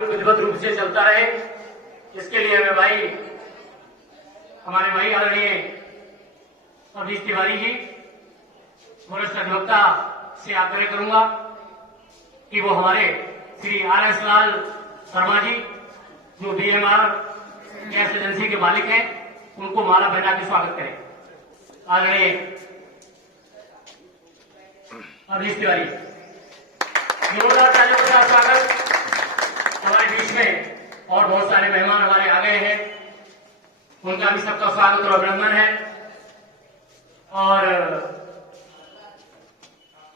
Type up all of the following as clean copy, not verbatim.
विधिवत रूप से चलता रहे, इसके लिए मैं हमारे भाई आदरणीय अवधेश तिवारी जी वरिष्ठ अधिवक्ता से आग्रह करूंगा कि वो हमारे श्री RS लाल शर्मा जी जो BMR गैस एजेंसी के मालिक हैं उनको माला पहना के स्वागत करें। आदरणीय अवधेश तिवारी, जोरदार तालियों के साथ स्वागत। हमारे बीच में और बहुत सारे मेहमान हमारे आ गए हैं, उनका भी सबका स्वागत और अभिनंदन है। और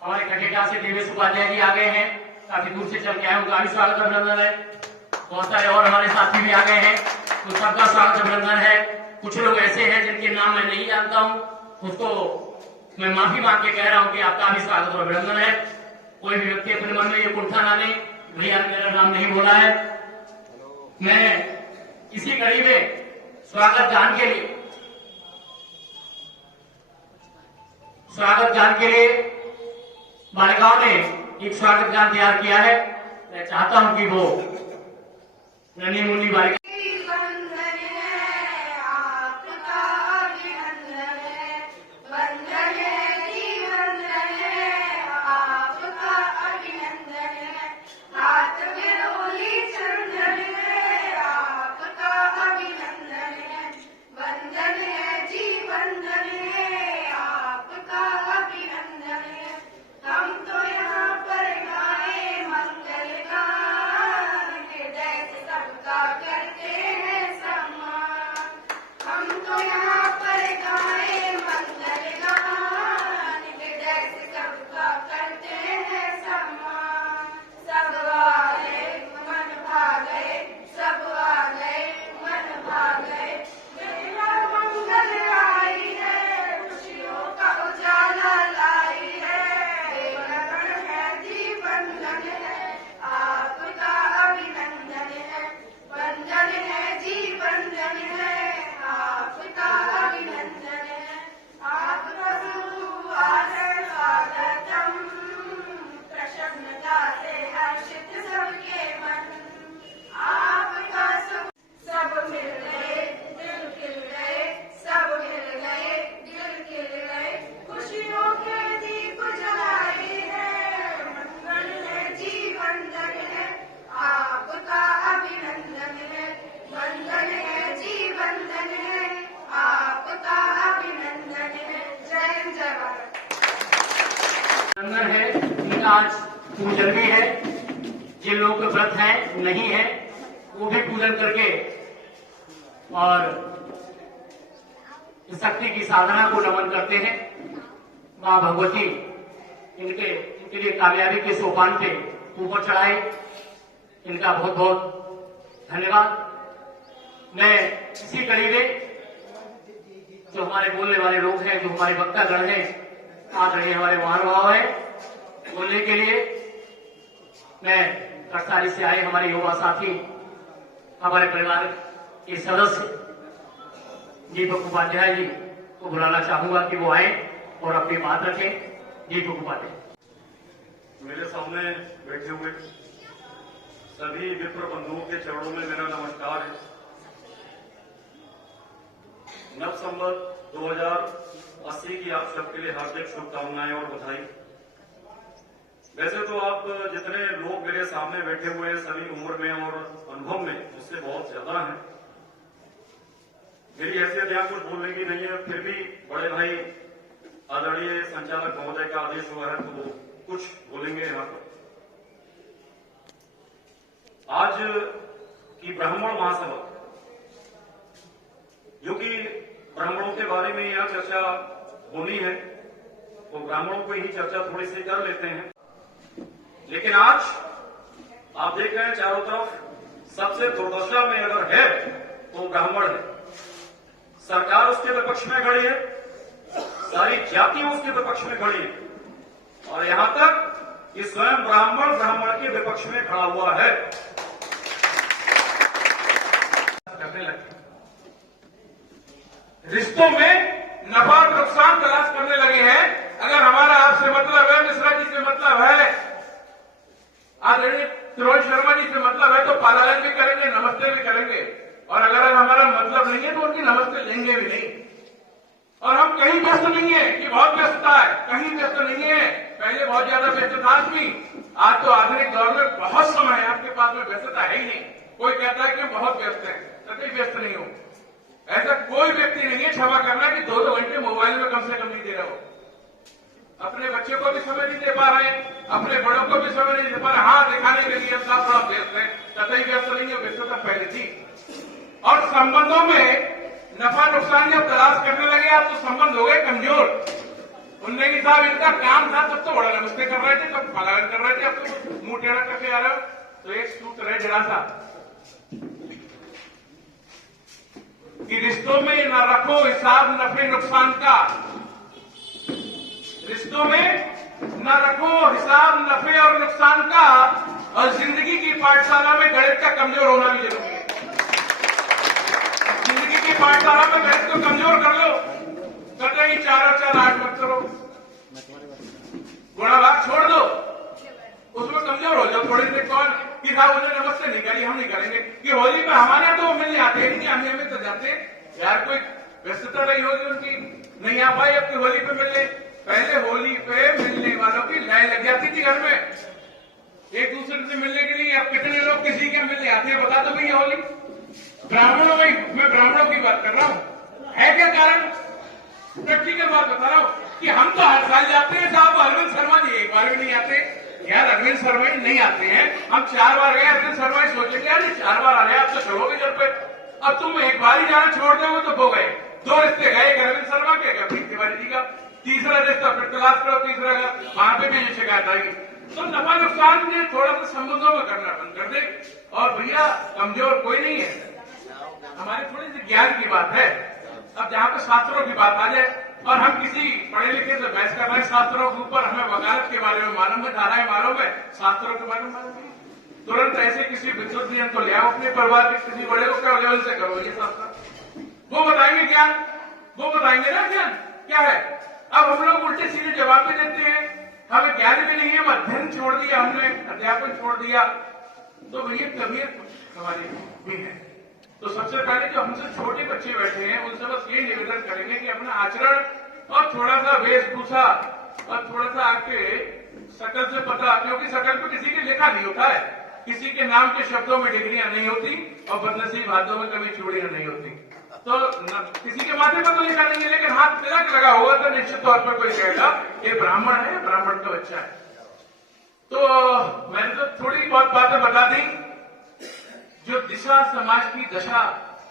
हमारे कटेटा से देवेश उपाध्याय जी आ गए हैं, काफी दूर से चल के आए, उनका भी स्वागत और अभिनंदन है। बहुत सारे और हमारे साथी भी आ गए हैं, तो सबका स्वागत अभिनंदन है। कुछ लोग ऐसे हैं जिनके नाम मैं नहीं जानता हूं, उसको मैं माफी मांग के कह रहा हूं कि आपका भी स्वागत और अभिनंदन है। कोई भी व्यक्ति अपने मन में ये कुंठा ना ले, भैया ने मेरा नाम नहीं बोला है। मैं इसी कड़ी में स्वागत गान के लिए बालिकाओं ने एक स्वागत गान तैयार किया है। मैं चाहता हूं कि वो नन्ही मुन्नी बालिका है। इनका आज पूजन भी है। जिन लोग व्रत हैं नहीं है वो भी पूजन करके और इस शक्ति की साधना को नमन करते हैं। मां भगवती इनके लिए कामयाबी के सोपान पे ऊपर चढ़ाए। इनका बहुत बहुत धन्यवाद। मैं इसी कड़ी में जो हमारे बोलने वाले लोग हैं, जो हमारे वक्तागण हैं, आज रहे हमारे महानुभाव है, बोलने के लिए मैं करसाली से आए हमारे युवा साथी, हमारे परिवार के सदस्य दीपक उपाध्याय जी को बुलाना चाहूंगा कि वो आए और अपनी बात रखें। दीपक उपाध्याय। मेरे सामने बैठे हुए सभी विप्र बंधुओं के चरणों में मेरा नमस्कार है। नव संवत 2080 की आप सबके लिए हार्दिक शुभकामनाएं और बधाई। वैसे तो आप जितने लोग मेरे सामने बैठे हुए हैं सभी उम्र में और अनुभव में मुझसे बहुत ज्यादा हैं। मेरी हैसियत यहाँ कुछ बोलने की नहीं है, फिर भी बड़े भाई आदरणीय संचालक महोदय का आदेश हुआ है तो वो कुछ बोलेंगे यहाँ पर। आज की ब्राह्मण महासभा, जो कि ब्राह्मणों के बारे में यह चर्चा होनी है, तो ब्राह्मणों को ही चर्चा थोड़ी सी कर लेते हैं। लेकिन आज आप देख रहे हैं चारों तरफ सबसे दुर्दशा में अगर है तो ब्राह्मण है। सरकार उसके विपक्ष में खड़ी है, सारी जाति उसके विपक्ष में खड़ी है, और यहां तक कि स्वयं ब्राह्मण के विपक्ष में खड़ा हुआ है। करने लगे रिश्तों में नफा और नुकसान तलाश करने लगे हैं। अगर हमारा आपसे मतलब है, मिश्रा जी से मतलब है, आदरणीय तिवारी शर्मा जी से मतलब है, तो पाला कहीं व्यस्त नहीं है कि बहुत व्यस्तता है, कहीं व्यस्त नहीं है। पहले बहुत ज्यादा व्यस्त था आदमी, आज तो आधुनिक दौर में बहुत समय है आपके पास में, व्यस्तता है ही नहीं। कोई कहता है कि बहुत व्यस्त है, कभी व्यस्त नहीं हो। ऐसा कोई व्यक्ति नहीं है, क्षमा करना, कि 2-2 घंटे मोबाइल में कम से कम नहीं दे रहा हो। अपने बच्चे को भी समय नहीं दे पा रहे हैं, अपने बड़ों को भी समय नहीं दे पा रहे। हाँ, दिखाने के लिए साथ थोड़ा व्यस्त है, कतई व्यस्त नहीं है, व्यस्तता पहले थी। और संबंधों में नफा नुकसान जब तलाश करने लगे आप, तो संबंध हो गए कमजोर। उनने की साहब इनका काम था, तब तो बड़ा नमस्ते कर रहे थे, तब फलान कर रहे थे, अब तो मुंह टेढ़ा करके आ रहे हो, तो एक सूत्र है जरा सा कि रिश्तों में न रखो हिसाब नफे नुकसान का। रिश्तों में न रखो हिसाब नफे और नुकसान का, और जिंदगी की पाठशाला में गणित का कमजोर होना भी जरूरी है। जिंदगी की पाठशाला में गणित को कमजोर कर लो, कतई 4 और 4 8 मत करो, गुणा भाग छोड़ दो, उसमें कमजोर हो जाओ थोड़ी देर। कौन कि साहब उन्हें नमस्ते नहीं करी, हम नहीं करेंगे, कि होली पे हमारे तो मिलने आते हैं, नहीं आने में तो जाते यार, कोई व्यस्तता रही होगी उनकी, नहीं आ पाए अब की होली पे मिलने। पहले होली पे मिलने वालों की लाइन लग जाती थी घर में एक दूसरे से मिलने के लिए। अब कितने लोग किसी के मिलने आते हैं, बता दो भैया होली। ब्राह्मणों में, मैं ब्राह्मणों की बात कर रहा हूं, है क्या कारण? प्रैक्टिकल बात बता रहा हूं कि हम तो हर साल जाते हैं साहब, अरविंद शर्मा जी एक बार भी नहीं आते यार। अरविंद शर्मा जी नहीं आते हैं, हम 4 बार गए, अरविंद शर्मा जी सोचेंगे यार 4 बार आ रहे हैं, आप तो चलोगे जब पे। अब तुम एक बार ही जाना छोड़ दोगे तो हो गए 2 रिश्ते गए, एक अरविंद शर्मा के, एक प्रीति तिवारी जी का, तीसरा रिश्ता फिर तलाश करो, तीसरा का वहां पे भी शिकायत आएगी। तो नफा नुकसान ने थोड़ा सा संबंधों में करना बंद कर दे। और भैया कमजोर कोई नहीं है, हमारी थोड़ी सी ज्ञान की बात है। अब जहां पे शास्त्रों की बात आ जाए, और हम किसी पढ़े लिखे से बहस कर रहे हैं शास्त्रों के ऊपर, हमें वकालत के बारे में मालूम है, धाराएं मालूम है, शास्त्रों के बारे में मालूम है, तुरंत ऐसे किसी विद्युत नियम को ले आओ, अपने परिवार के किसी बड़े को क्या लेवल से करो ये शास्त्र, वो बताएंगे ज्ञान, वो बताएंगे ना ज्ञान क्या है। अब हम लोग उल्टे सीधे जवाब भी देते हैं, हमें ज्ञान भी नहीं है, हम अध्ययन छोड़ दिया, हमने अध्यापन छोड़ दिया, तो भैया तबीयत हमारी भी है। तो सबसे पहले जो हमसे छोटे बच्चे बैठे हैं, उनसे बस ये निवेदन करेंगे कि अपना आचरण और थोड़ा सा वेशभूषा और थोड़ा सा आपके शकल से पता, क्योंकि शकल पे किसी के लिखा नहीं होता है, किसी के नाम के शब्दों में डिग्रियां नहीं होती, और बदनसीब हाथों में कभी चूड़ियां नहीं होती। तो किसी के माथे पर तो लिखा नहीं है, लेकिन हाथ तिलक लगा होगा तो निश्चित तौर पर कोई कहेगा ये ब्राह्मण है, ब्राह्मण का बच्चा है। तो मैंने तो थोड़ी बहुत बातें बता दी जो दिशा समाज की दशा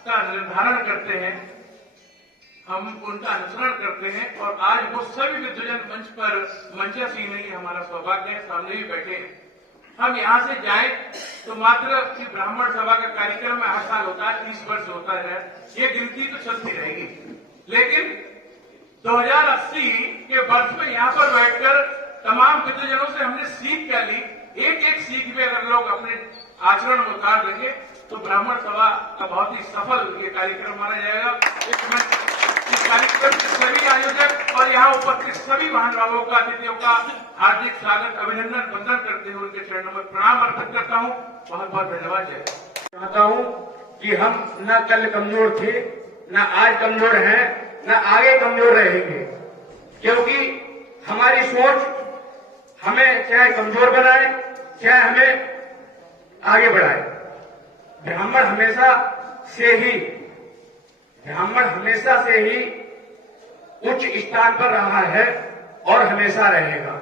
का निर्धारण करते हैं, हम उनका अनुसरण करते हैं। और आज वो सभी विद्वजन मंच पर मंचासीन है, हमारा सौभाग्य है, सामने भी बैठे हैं। हम यहां से जाएं तो मात्र कि ब्राह्मण सभा का कार्यक्रम में हर साल होता है, 30 वर्ष होता है, ये गिनती तो चलती रहेगी, लेकिन 2080 के वर्ष में यहां पर बैठकर तमाम विद्वजनों से हमने सीख क्या ली। एक एक सीख में अगर लोग अपने आचरण में उतार देंगे तो ब्राह्मण सभा का बहुत ही सफल ये कार्यक्रम माना जाएगा। इस कार्यक्रम के सभी आयोजक और यहाँ उपस्थित सभी महानुभावों का, अतिथियों का हार्दिक स्वागत, अभिनंदन, वंदन करते हुए उनके चरणों में प्रणाम अर्पित करता हूँ। बहुत बहुत धन्यवाद। है चाहता हूँ कि हम न कल कमजोर थे, न आज कमजोर हैं, न आगे कमजोर रहेंगे, क्योंकि हमारी सोच हमें चाहे कमजोर बनाए चाहे हमें आगे बढ़ाए। ब्राह्मण हमेशा से ही उच्च स्थान पर रहा है और हमेशा रहेगा।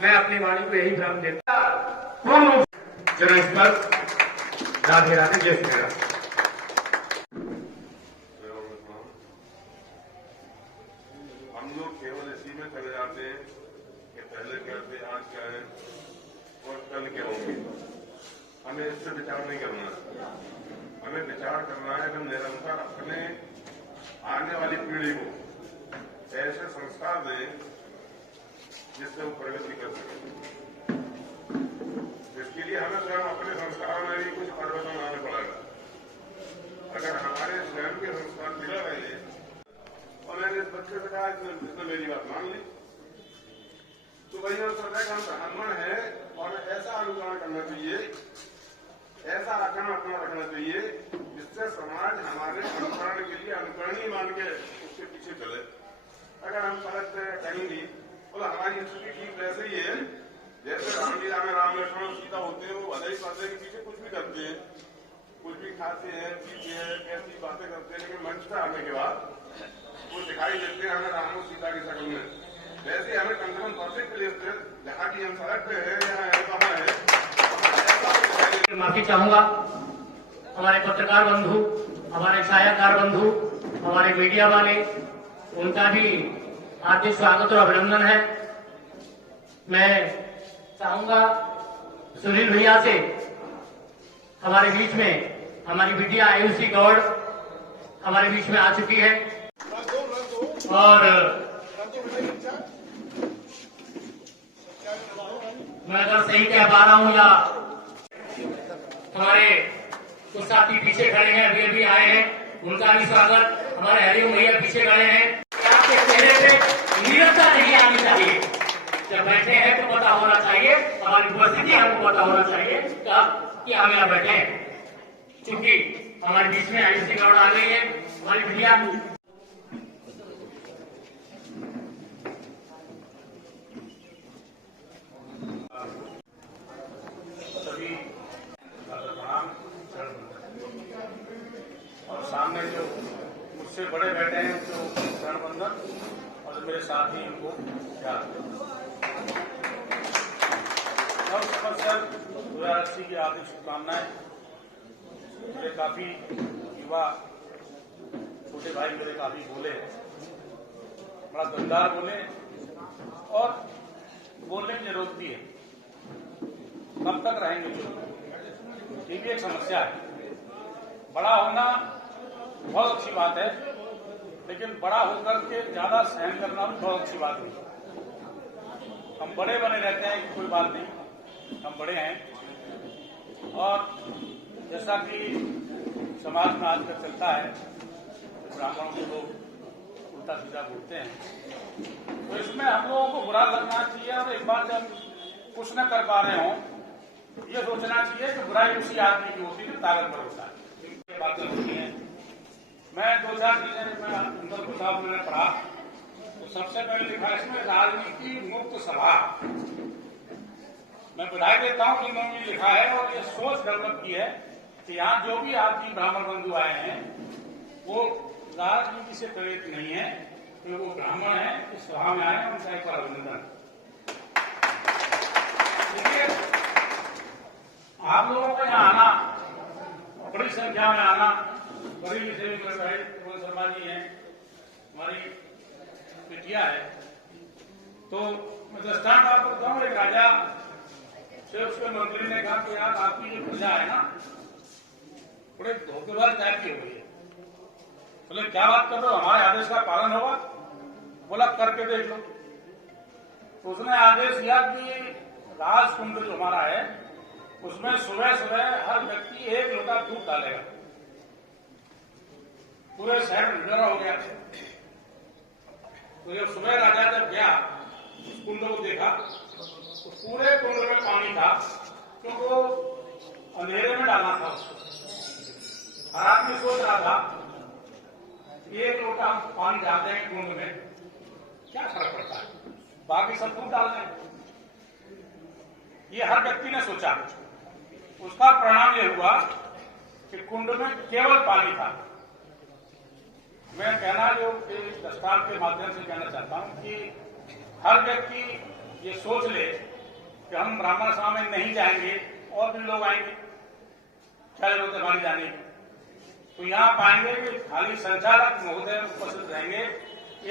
मैं अपनी वाणी को यही भ्रम देता पूर्ण चरण स्पर्श। राधे राधे, जय श्री राम। हम लोग केवल इसी में चले जाते हैं कि पहले क्या थे, आज क्या है और कल क्या होंगे। हमें इससे विचार नहीं करना है, हमें विचार करना है कि हम निरंतर अपने आने वाली पीढ़ी को ऐसे संस्कार दें जिससे वो प्रगति कर सके। इसके लिए हमें स्वयं अपने संस्कारों में भी कुछ परिवर्तन लाना पड़ेगा। अगर हमारे स्वयं के संस्कार बिगड़ रहे हैं, और मैंने इस बच्चे से कहा इसने मेरी बात मान ली, तो वही सोचा कि हम ब्राह्मण है और ऐसा अनुकरण करना चाहिए ऐसा आचरण अपना रखना चाहिए जिससे समाज हमारे अनुकरण के लिए अनुकरणीय मान के उसके पीछे चले। अगर हम सड़क पे कहेंगे तो हमारी स्थिति ठीक वैसे ही है जैसे रामलीला में राम लक्ष्मण और सीता होते हैं, वो भले ही पर्दे के पीछे कुछ भी करते हैं, कुछ भी खाते हैं, पीते हैं, कैसी बातें करते हैं, लेकिन मंच पे आने के बाद वो दिखाई देते हैं हमें राम और सीता की शक्ल में। वैसे हमें कम से कम पब्लिक प्लेस पे जहाँ की हम सड़क पे है या कहाँ है। माफी चाहूंगा हमारे पत्रकार बंधु, हमारे छायाकार बंधु, हमारे मीडिया वाले, उनका भी हार्दिक स्वागत और अभिनंदन है। मैं चाहूंगा सुनील भैया से, हमारे बीच में हमारी बिटिया आयुषी गौड़ हमारे बीच में आ चुकी है और मैं अगर सही कह पा रहा हूं या हमारे कुछ साथी पीछे खड़े हैं, अभी अभी आए हैं, उनका भी स्वागत। हमारे हरिओम भैया पीछे खड़े हैं। आपके चेहरे पे नीरसता नहीं आनी चाहिए, जब बैठे हैं तो पता होना चाहिए, हमारी उपस्थिति हमको पता होना चाहिए कि हम यहाँ बैठे हैं। क्योंकि हमारे बीच में आयुषी गौड़ आ गई है, हमारी भैया सभी और सामने जो मुझसे बड़े बैठे हैं जो शरण बंधन और मेरे साथी इनको याद और सर 2080 की हार्दिक शुभकामनाएं। मेरे काफी युवा छोटे भाई मेरे काफी बोले, बड़ा दमदार बोले और बोलने की जरूरत भी है। कब तक रहेंगे ये भी एक समस्या है। बड़ा होना बहुत अच्छी बात है, लेकिन बड़ा होकर के ज्यादा सहन करना भी बहुत अच्छी बात नहीं। हम बड़े बने रहते हैं कि कोई बात नहीं, हम बड़े हैं। और जैसा कि समाज में आजकल चलता है, ब्राह्मणों को लोग उल्टा सीधा बोलते हैं, तो इसमें हम लोगों को बुरा लगना चाहिए और एक बार जब कुछ न कर पा रहे हों ये सोचना चाहिए कि बुराई उसी आदमी की होती है जो ताकतवर होता है। ये बातें होती हैं। मैं 2-4 चीजें मैं अंदर किताब मैंने पढ़ा तो सबसे पहले लिखा इसमें राजनीति मुक्त सभा। मैं बधाई देता हूं कि इन्होंने लिखा है और ये सोच डेवलप की है कि यहाँ जो भी आदमी ब्राह्मण बंधु आए हैं वो राजनीति से प्रेरित नहीं है, तो वो ब्राह्मण है, इस सभा में आए, उनका एक बार अभिनंदन। देखिए आप लोगों को यहाँ आना, बड़ी संख्या में आना, बड़ी से भी शर्मा जी हैं, हमारी बेटिया है, तो मैं दृष्टांत आपको बताऊं। एक राजा से उसके मंत्री ने कहा कि यार आपकी जो प्रजा है ना बड़े धोखेबाज टाइप की हो गई है। बोले क्या बात कर रहे हो, हमारे आदेश का पालन होगा? बोला करके देख लो। तो उसने आदेश दिया कि राजकुंड जो हमारा है उसमें सुबह सुबह हर व्यक्ति 1 लोटा दूध डालेगा। पूरे शहर में ढिंढोरा हो गया। तो जब सुबह राजा जब गया उस कुंड को देखा तो पूरे कुंड में पानी था, क्योंकि वो अंधेरे में डालना था उसको। हर आदमी सोच रहा था 1 लोटा पानी डालते हैं कुंड में, क्या फर्क पड़ता है, बाकी सब दूध डालते हैं। ये हर व्यक्ति ने सोचा। उसका परिणाम यह हुआ कि कुंड में केवल पानी था। मैं कहना जो दस्तार के माध्यम से कहना चाहता हूं कि हर व्यक्ति ये सोच ले कि हम ब्राह्मण सभा में नहीं जाएंगे और भी लोग आएंगे, क्या जरूरत है हमारी जाने की। तो यहाँ पाएंगे कि खाली संचालक महोदय उपस्थित रहेंगे,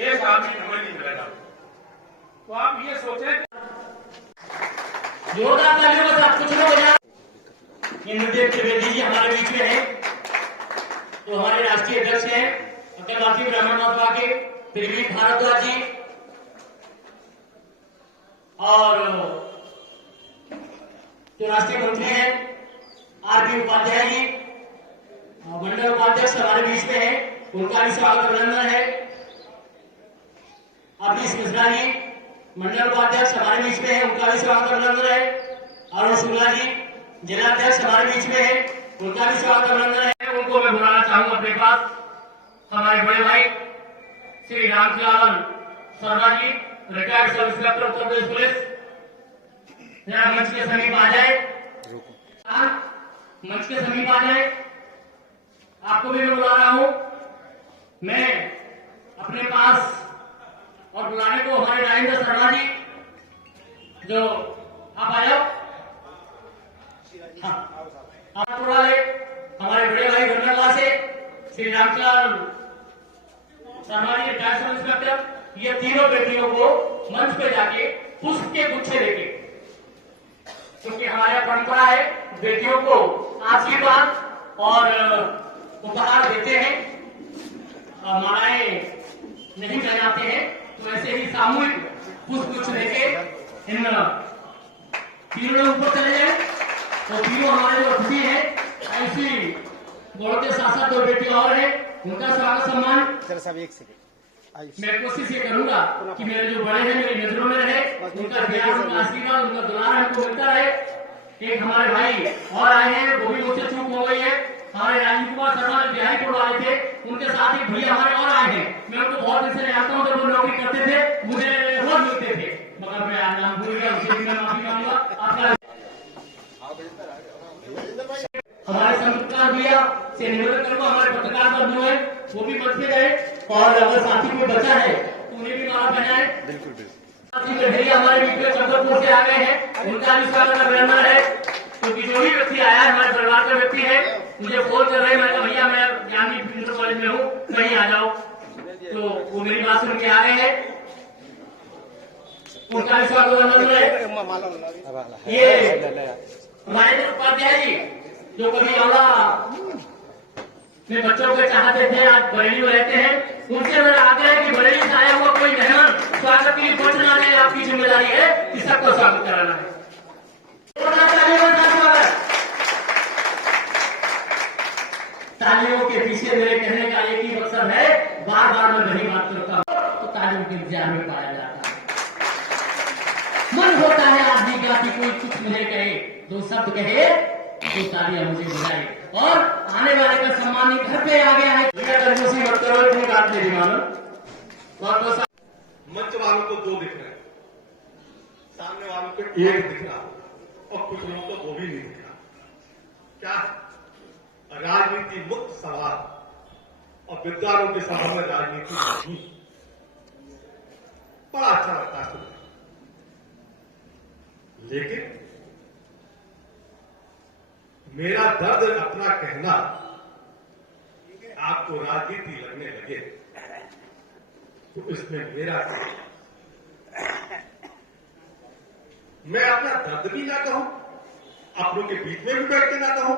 एक आदमी हमें नहीं मिलेगा। तो आप ये सोचें जोरदार तालियों के साथ कुछ लोग इंद्रदेव त्रिवेदी जी हमारे बीच में हैं, तो हमारे राष्ट्रीय अध्यक्ष हैं अखिल भारतीय ब्राह्मण महासभा के त्रिवेदी भारद्वाज जी, और जो राष्ट्रीय मंत्री हैं आरपी उपाध्याय जी, मंडल उपाध्यक्ष हमारे बीच में है, उनका भी स्वागत अभिनंदन है। अभिष मिश्रा जी मंडल उपाध्यक्ष हमारे बीच में है, उनका भी स्वागत अभिनंदन है। अरुण शुक्ला जी जिलाध्यक्ष हमारे बीच में है, उनका भी स्वागत अभिनंदन है। उनको मैं बुलाना चाहूंगा अपने पास, हमारे बड़े भाई Shri Ramlal Sharma ji, retired sub inspector Uttar Pradesh police, जरा मंच के समीप आ जाए। मंच के समीप आ जाए। आपको भी मैं बुला रहा हूं। मैं अपने पास और बुलाने को हमारे राजेंद्र शर्मा जी, जो आप आ जाओ। हाँ, आप थोड़ा है हमारे बड़े भाई धर्मला से Shri Ramlal Sharma ji, retired sub inspector, ये तीनों बेटियों को मंच पे जाके पुष्प के गुच्छे देके, क्योंकि हमारे यहाँ परंपरा है बेटियों को आशीर्वाद और उपहार देते हैं, मालाएं नहीं पहनाते हैं, तो ऐसे ही सामूहिक पुष्प गुच्छ देके इन तीनों लोग ऊपर चले जाए। तो तीनों हमारे जो अतिथि है, ऐसी बोर्ड के साथ साथ दो बेटी और है, उनका स्वागत सम्मान मैं कोशिश ये करूंगा कि मेरे जो बड़े हैं मेरी नजरों में रहे, उनका प्यार, उनका आशीर्वाद, उनका दुलार हमको मिलता रहे। एक हमारे भाई और आए हैं, वो भी मुझसे चूक हो गई है, हमारे राजीव कुमार शर्मा जो बिहारीपुर आए थे, उनके साथ ही भैया हमारे और आए हैं। मैं उनको बहुत दिन से जानता हूँ, जब वो नौकरी करते थे मुझे रोज मिलते थे, मगर मैं आज नाम भूल गया, उसे भी मैं माफी मांगूंगा। आपका हमारे संपत्कार भैया से निवेदन करूंगा, हमारे पत्रकार बंधु है, वो भी मंच में गए, और अगर साथी कोई बचा है तो उन्हें भी माला पहनाए। साथी भैया हमारे बीच में चंद्रपुर से आ गए हैं, उनका भी स्वागत अभिनंदन है, क्योंकि जो भी व्यक्ति आया है हमारे परिवार का व्यक्ति है। मुझे फोन कर रहे हैं, मैं भैया मैं ज्ञानदीप इंटर कॉलेज में हूँ, कहीं आ जाओ, तो वो मेरी बात सुन के आ गए हैं, उनका भी स्वागत अभिनंदन है। ये हमारे उपाध्याय जी जो कभी औला में बच्चों को चाहते थे, आज बरेली में रहते हैं, उनसे मेरा आग्रह है कि बरेली से आया हुआ कोई मेहमान स्वागत के लिए पहुंचना है, आपकी जिम्मेदारी है कि सबको स्वागत कराना है। तालियों के पीछे मेरे कहने का एक ही मकसद है, बार बार मैं वही बात करता हूँ, तो तालियों के इंतजार में पाया जाता है। मन होता है आदमी का कि कोई कुछ मुझे कहे, दो शब्द कहे, दो तालियां मुझे बजाए, और आने वाले का सम्मान घर पे आ गया है। मंच वालों को दो दिख रहे हैं, सामने वालों को एक दिख रहा, और कुछ लोगों को वो भी नहीं दिख रहा। क्या राजनीति मुक्त सभा और विद्वानों की सभा में राजनीति नहीं, बड़ा अच्छा लगता है। लेकिन मेरा दर्द अपना कहना आपको राजनीति लगने लगे तो इसमें मेरा मैं अपना दर्द भी ना कहूं, अपनों के बीच में भी बैठ के ना कहूं,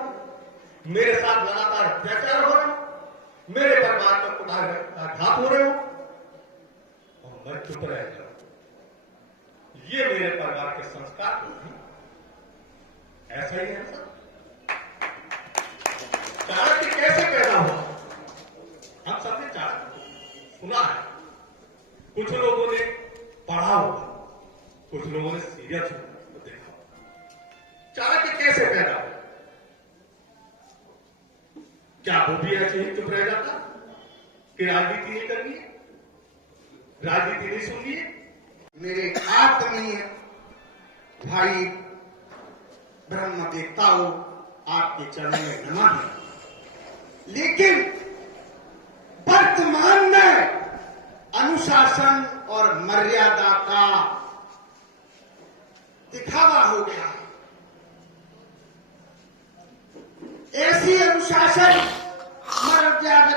मेरे साथ लगातार अत्याचार हो रहे हो, मेरे परिवार पर कुठाघात हो रहे हो, और मैं चुप रह जाऊं। ये मेरे परिवार के संस्कार को भी ऐसा ही है सर। चाणक्य कैसे पैदा हुआ, हम सबने चाणक्य सुना है, कुछ लोगों ने पढ़ा हुआ, कुछ लोगों ने सीरियस देखा। चाणक्य कैसे पैदा हुआ? क्या वो भी ऐसे ही चुप रह जाता कि राजनीति नहीं करनी है, राजनीति नहीं सुननी है? मेरे आत्मीय भाई ब्रह्म देवताओं, आपके चरणों में नमन है। लेकिन वर्तमान में अनुशासन और मर्यादा का दिखावा हो गया है। ऐसी अनुशासन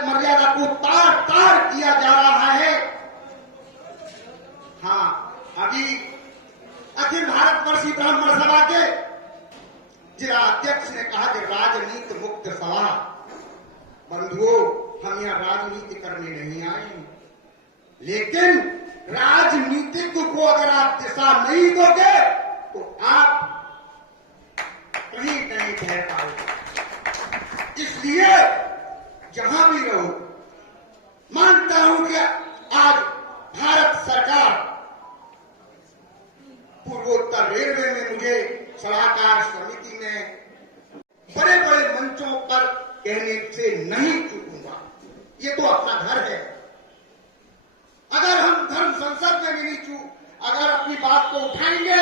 मर्यादा को तार तार किया जा रहा है। हाँ, अभी अखिल भारतवर्षीय ब्राह्मण सभा के जिला अध्यक्ष ने कहा कि राजनीति मुक्त सभा। बंधुओं, हम यहां राजनीति करने नहीं आए, लेकिन राजनीतिक को अगर आप दिशा नहीं दोगे तो आप कहीं नहीं ठहर पाओगे। इसलिए जहां भी रहो, मानता हूं कि आज भारत सरकार पूर्वोत्तर रेलवे में मुझे सलाहकार समिति में कहने से नहीं चूकूंगा। ये तो अपना घर है। अगर हम धर्म संसद में भी नहीं अगर अपनी बात को उठाएंगे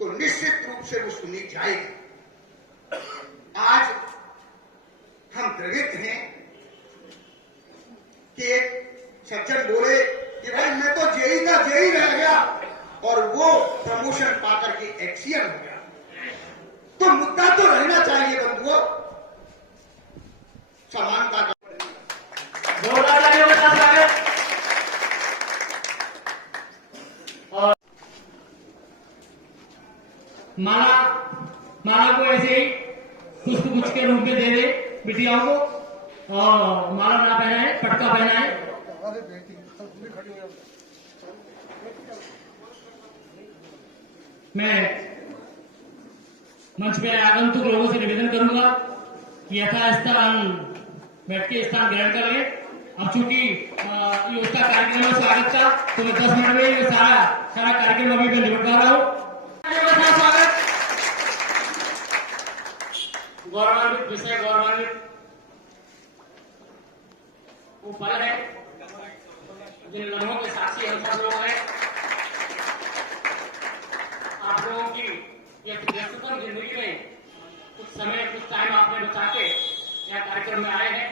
तो निश्चित रूप से वो सुनी जाएगी। आज हम द्रवित हैं कि एक सज्जन बोले कि भाई मैं तो जेई का जेई रह गया और वो प्रमोशन पाकर के एक्सीएम हो गया। तो मुद्दा तो रहना चाहिए बंधुओं, समानता का। माला को ऐसे ही पुष्प के रूप में दे दे बिटियाओं को, और माला ना पहनाए, पटका पहनाए। मैं मंच पे आगंतुक लोगों से निवेदन करूंगा कि यथास्थान बैठ के स्थान ग्रहण करें। अब चूंकि ये उसका कार्यक्रम है स्वागत का, तो मैं 10 मिनट में ये सारा कार्यक्रम अभी मैं निपटा रहा हूँ। स्वागत गौरवान्वित विषय, गौरवान्वित वो पल है जिन लम्हों के साक्षी हम सब लोग हैं। आप लोगों की ये व्यस्ततम जिंदगी में कुछ समय, कुछ टाइम आपने बचा के यह कार्यक्रम में आए हैं।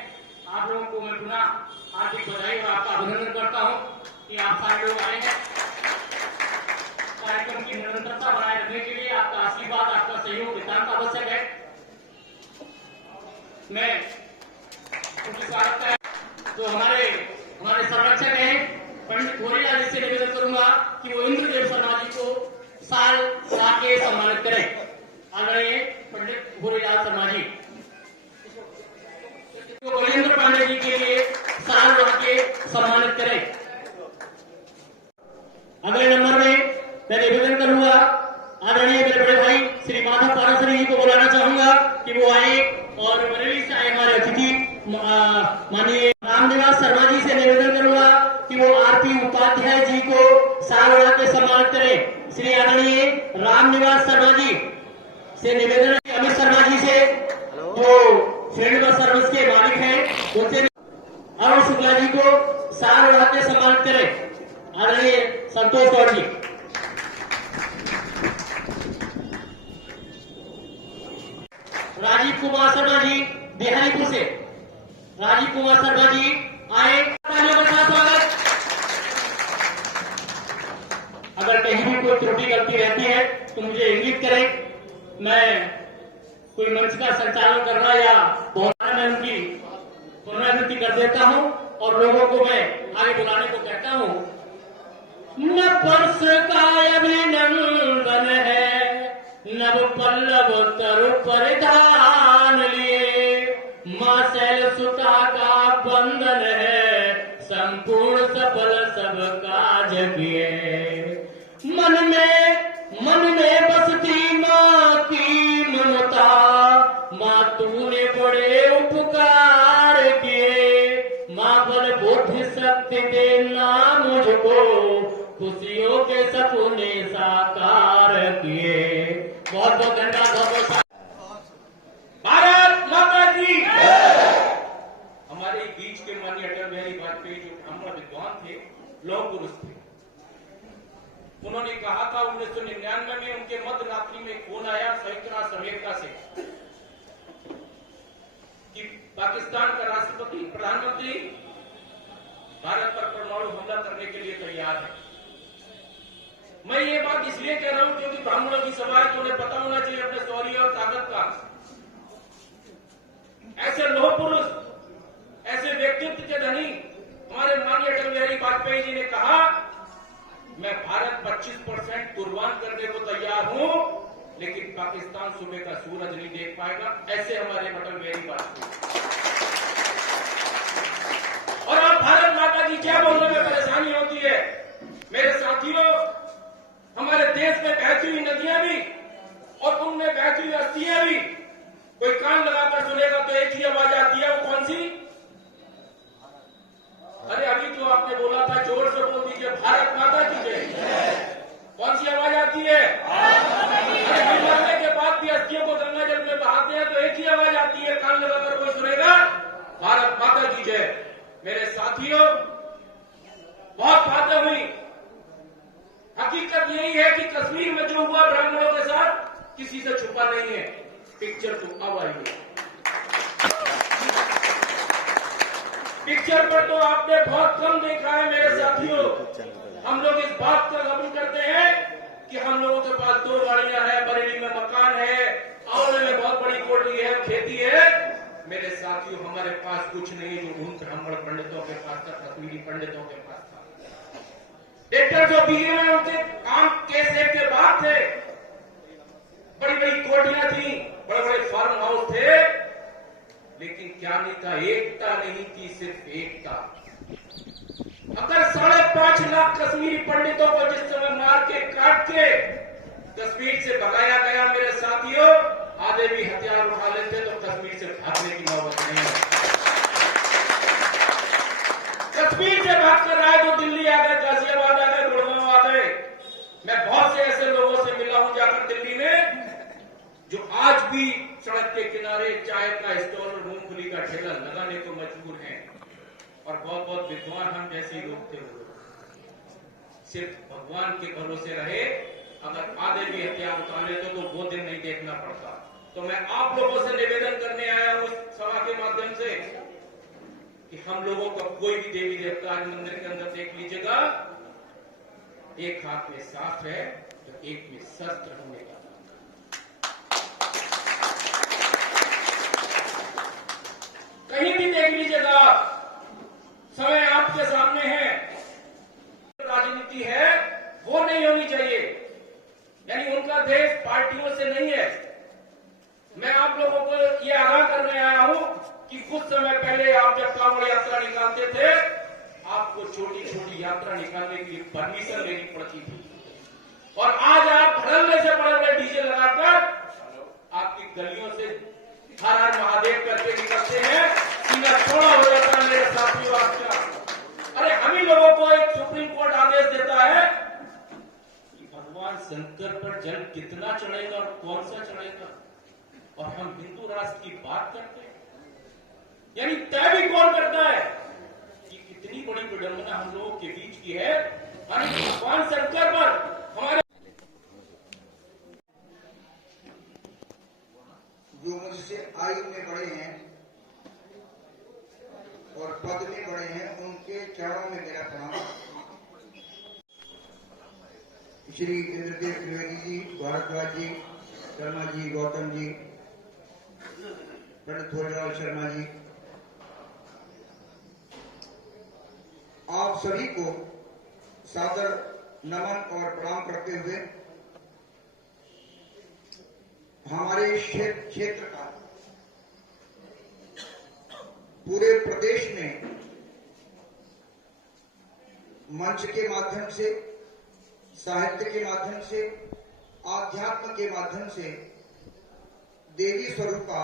आप लोगों को मैं पुनः हार्दिक बधाई और आपका अभिनंदन करता हूं कि आप सारे लोग आए हैं। कार्यक्रम की निरंतरता बनाए रखने के लिए आपका आशीर्वाद, आपका सहयोग नितांत आवश्यक है। मैं उनके स्वागत का जो हमारे संरक्षक हैं पंडित भोरेलाल जी से निवेदन करूंगा कि वो इंद्रदेव शर्मा जी को साल के सम्मानित करें। आदरणीय पंडित भोरेलाल शर्मा जी तो गजेंद्र पांडे जी के लिए साल के सम्मानित करें। अगले नंबर में मैं निवेदन करूंगा आदरणीय मेरे बड़े भाई श्री माधव पारासरी जी को बुलाना चाहूंगा कि वो आए और बरेली से आए हमारे अतिथि माननीय रामनिवास शर्मा जी से निवेदन करूंगा कि वो आरपी उपाध्याय जी को साल के सम्मानित करें। श्री आदरणीय रामनिवास शर्मा जी से निवेदन है। अमित शर्मा जी से जो फील्ड बस सर्विस के मालिक हैं उनसे अरुण शुक्ला जी को साल के सम्मानित करें। आदरणीय संतोष गौड़ जी। राजीव कुमार शर्मा जी बिहारीपुर से, राजीव कुमार शर्मा जी आए। स्वागत। अगर कहीं भी कोई त्रुटि गलती रहती है तो मुझे इंगित करें। मैं कोई मंच का संचालन करना या बोलना मैं उनकी पुनरावृत्ति कर देता हूं और लोगों को मैं आगे बुलाने को कहता हूं। न पर्स का अभिनंदन है, नव पल्लव तरु परिधान लिए, मां शैल सुता का बंधन है, संपूर्ण सफल सब काज किए। मन में बसती मां की ममता, मां तूने बड़े उपकार किए, मां बल बुद्धि शक्ति देना मुझको, खुशियों के सपने साकार किए। बहुत बहुत धन्यवाद। भारत माता की। हमारे बीच के माननीय अटल बिहारी वाजपेयी जो ब्राह्मण विद्वान थे, लौह पुरुष थे, उन्होंने कहा था 1999 में उनके मध्य रात्रि में फोन आया संयुक्त राष्ट्र अमेरिका से कि पाकिस्तान का राष्ट्रपति प्रधानमंत्री भारत पर परमाणु हमला करने के लिए तैयार है। मैं ये बात इसलिए कह रहा हूं क्योंकि ब्राह्मणों की सभा है तो उन्हें पता होना चाहिए अपने शौर्य और ताकत का। ऐसे लोह पुरुष, ऐसे व्यक्तित्व के धनी हमारे माननीय अटल बिहारी वाजपेयी जी ने कहा मैं भारत 25% कुर्बान करने को तैयार हूं, लेकिन पाकिस्तान सुबह का सूरज नहीं देख पाएगा। ऐसे हमारे अटल बिहारी वाजपेयी। और अब भारत माता की क्या बोलने में परेशानी होती है मेरे साथियों। हमारे देश में बहती हुई नदियां भी और उनमें बहती हुई अस्थियां भी कोई कान लगाकर सुनेगा तो एक ही आवाज आती है, वो कौन सी? अरे अभी तो आपने बोला था, जोर से बोल दीजिए, भारत माता की जय। कौन सी आवाज आती है? अरे मरने के बाद भी अस्थियों को गंगा जल में बहाते हैं तो एक ही आवाज आती है, कान लगाकर कोई पिक्चर तो अब आई है। पिक्चर पर तो आपने बहुत कम देखा है मेरे साथियों। हम लोग इस बात का कबूल करते हैं कि हम लोगों के पास 2 गाड़ियां हैं, बरेली में मकान है, आंवले में बहुत बड़ी कोठी है, खेती है। मेरे साथियों, हमारे पास कुछ नहीं जो उन ब्राह्मण पंडितों के पास था, कश्मीरी पंडितों के पास था। 150 बीघे में उनके काम के सेब के बाग थे, बड़ी बड़ी कोठियां थी, बड़े बड़े फार्म हाउस थे, लेकिन क्या नहीं था, एकता नहीं थी, सिर्फ एकता। अगर 5.5 लाख कश्मीरी पंडितों को जिस समय मार के काट के कश्मीर से भगाया गया मेरे साथियों, आधे भी हथियार उठा लेते तो कश्मीर से भागने की नौबत नहीं है। कश्मीर से भागकर आए तो दिल्ली आ गए, गाजियाबाद आ गए, गुड़गांव आ गए। मैं बहुत से ऐसे लोगों से मिला हूं जाकर दिल्ली में, जो आज भी सड़क के किनारे चाय का स्टॉल और मूंगफली का ठेला लगाने को मजबूर हैं, और बहुत बहुत विद्वान हम जैसे लोग थे। सिर्फ भगवान के भरोसे रहे, अगर आधे भी हथियार उतार लेते तो वो दिन नहीं देखना पड़ता। तो मैं आप लोगों से निवेदन करने आया हूं सभा के माध्यम से कि हम लोगों को कोई भी देवी देवता आज मंदिर के अंदर देख लीजिएगा, एक हाथ में साफ है तो एक में शस्त्र होने का। कहीं भी देख लीजिएगा, समय आपके सामने है। राजनीति है वो नहीं होनी चाहिए, यानी उनका देश पार्टियों से नहीं है। मैं आप लोगों को ये आगाह करने आया हूं कि कुछ समय पहले आप जब कांवड़ यात्रा निकालते थे, आपको छोटी छोटी यात्रा निकालने के लिए परमिशन लेनी पड़ती थी, और आज आप धड़ल्ले से बड़े बड़े डीजे लगाकर आपकी गलियों से हर हर महादेव करके निकलते हैं, सीना छोड़ा हो जाता है मेरे साथियों आपका। अरे हम ही लोगों को एक सुप्रीम कोर्ट आदेश देता है कि भगवान शंकर पर जल कितना चढ़ेगा और कौन सा चढ़ेगा, और हम हिंदू राष्ट्र की बात करते हैं। यानी तय भी कौन करता है कि कितनी बड़ी विडंबना हम लोगों के बीच की है। अरे भगवान शंकर पर हमारे जो मुझसे आयु में बड़े हैं और पद में बड़े हैं, उनके चरणों में मेरा प्रणाम। श्री इंद्रदेव त्रिवेदी जी, भारद्वाज जी, शर्मा जी, गौतम जी, पंडित भोजलाल शर्मा जी, आप सभी को सादर नमन और प्रणाम करते हुए हमारे क्षेत्र का पूरे प्रदेश में मंच के माध्यम से, साहित्य के माध्यम से, आध्यात्म के माध्यम से देवी स्वरूपा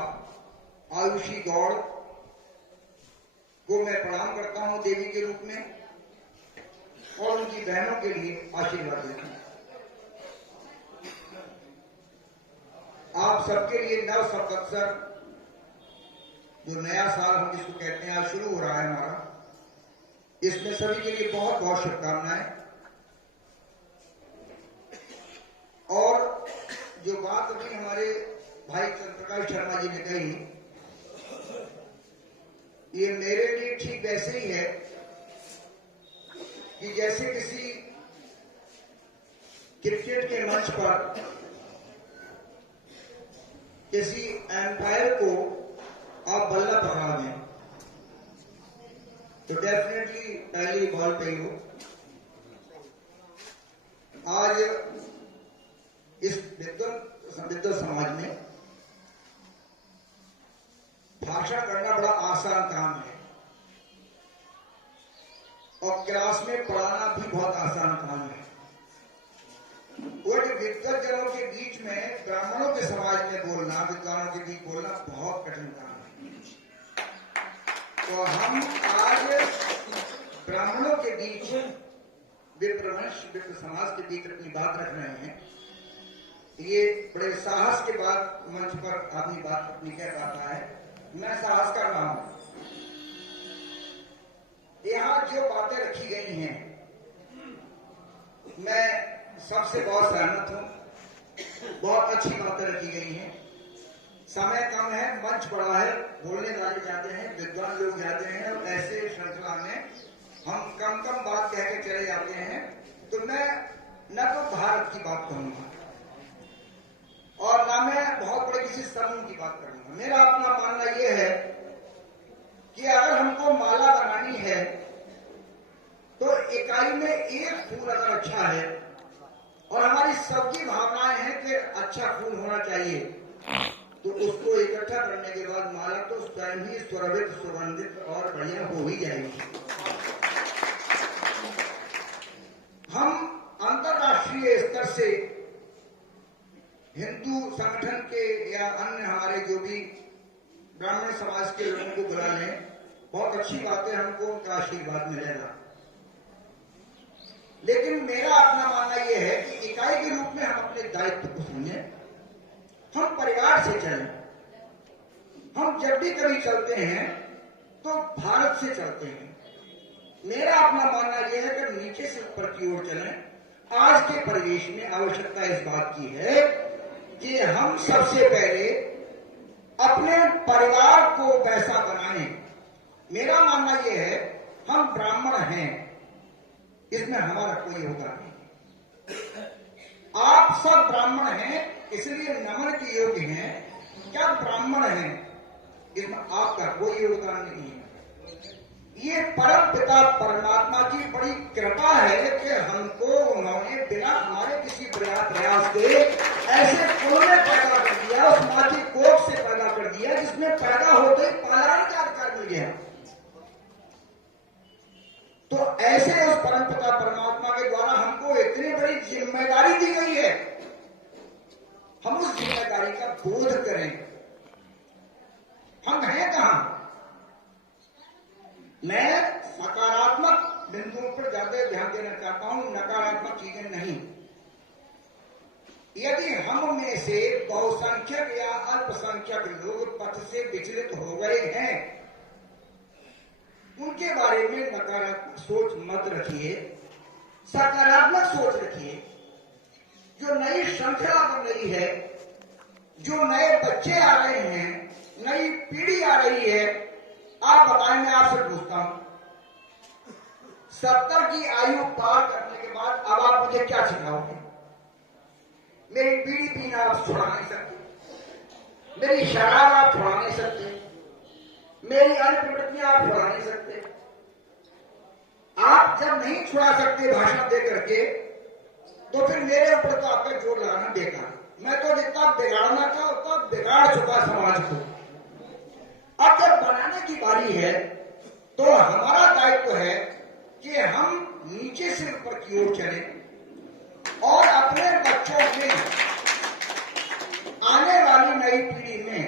आयुषी गौड़ को मैं प्रणाम करता हूं देवी के रूप में, और उनकी बहनों के लिए आशीर्वाद देता हूं। आप सबके लिए नव संवत्सर, जो नया साल हम जिसको कहते हैं, आज शुरू हो रहा है हमारा, इसमें सभी के लिए बहुत बहुत शुभकामनाएं। और जो बात अभी हमारे भाई चंद्रप्रकाश शर्मा जी ने कही, ये मेरे लिए ठीक वैसे ही है कि जैसे किसी क्रिकेट के मंच पर किसी एम्पायर को आप बल्ला पकड़ा दें तो डेफिनेटली पहली बॉल पे ही हो। आज इस विद्वत समाज में भाषण करना बड़ा आसान काम है, और क्लास में पढ़ाना भी बहुत आसान काम है। और विद्वत जनों के बीच में, ब्राह्मणों के समाज में बोलना, विद्वानों के बीच बोलना बहुत कठिन काम है। तो हम आज ब्राह्मणों के बीच, विप्रवंश, विप्र समाज के बीच अपनी बात रख रहे हैं। ये बड़े साहस के बाद मंच पर आदमी बात अपनी कह पाता है। मैं साहस कर रहा हूं। यहां जो बातें रखी गई हैं, मैं सबसे बहुत सहमत हूं। बहुत अच्छी बातें रखी गई हैं। समय कम है, मंच बड़ा है, बोलने वाले जाते हैं, विद्वान लोग जाते हैं और ऐसे श्रृंखला में हम कम बात कह के चले जाते हैं। तो मैं न तो भारत की बात कहूंगा और न मैं बहुत बड़े किसी समूह की बात करूंगा। मेरा अपना मानना यह है कि अगर हमको माला बनानी है तो इकाई में एक फूल अगर अच्छा है और हमारी सबकी भावनाएं हैं कि अच्छा फूल होना चाहिए, तो उसको इकट्ठा करने के बाद माला तो स्वयं ही सुरभित, सुगंधित और बढ़िया हो ही जाएगी। हम अंतर्राष्ट्रीय स्तर से हिंदू संगठन के या अन्य हमारे जो भी ब्राह्मण समाज के लोगों को बुला लें, बहुत अच्छी बात है, हमको उनका आशीर्वाद मिलेगा। लेकिन मेरा अपना मानना यह है कि इकाई के रूप में हम अपने दायित्व को समझें, हम परिवार से चलें। हम जब भी कभी चलते हैं तो भारत से चलते हैं। मेरा अपना मानना यह है कि नीचे से ऊपर की ओर चलें। आज के परिवेश में आवश्यकता इस बात की है कि हम सबसे पहले अपने परिवार को वैसा बनाएं। मेरा मानना यह है, हम ब्राह्मण हैं, इसमें हमारा कोई योगदान नहीं। आप सब ब्राह्मण हैं, इसलिए नमन के योग्य हैं। क्या ब्राह्मण हैं, इसमें आपका कोई योगदान नहीं है। ये परम पिता परमात्मा की बड़ी कृपा है कि हमको उन्होंने बिना हमारे किसी प्रयास के ऐसे कुल में पैदा कर दिया, उस माँ की कोख से पैदा कर दिया जिसमें पैदा होते ही पालन का अधिकार मिल गया। तो ऐसे उस परम पिता परमात्मा के द्वारा हमको इतनी बड़ी जिम्मेदारी दी गई है, हम उस जिम्मेदारी का बोध करें। हम हैं कहां? मैं सकारात्मक बिंदुओं पर ज्यादा ध्यान देना चाहता हूं, नकारात्मक चीजें नहीं। यदि हम में से बहुसंख्यक या अल्पसंख्यक लोग पथ से विचलित हो गए हैं, उनके बारे में नकारात्मक सोच मत रखिए, सकारात्मक सोच रखिए। जो नई श्रृंखला बन रही है, जो नए बच्चे आ रहे हैं, नई पीढ़ी आ रही है, आप बताएं, मैं आपसे पूछता हूं, 70 की आयु पार करने के बाद अब आप मुझे क्या सिखाओगे? मेरी बीड़ी पीना आप छुड़ा नहीं सकते, मेरी शराब आप छुड़ा नहीं सकते, मेरी अन्य प्रवृत्तियां आप छुड़ा नहीं सकते। आप जब नहीं छुड़ा सकते भाषण दे करके, तो फिर मेरे ऊपर तो आपका जोर लगाना बेकार। मैं तो जितना बिगाड़ना था उतना बिगाड़ चुका समाज को। अब जब बनाने की बारी है तो हमारा दायित्व है कि हम नीचे से ऊपर की ओर चलें और अपने बच्चों में, आने वाली नई पीढ़ी में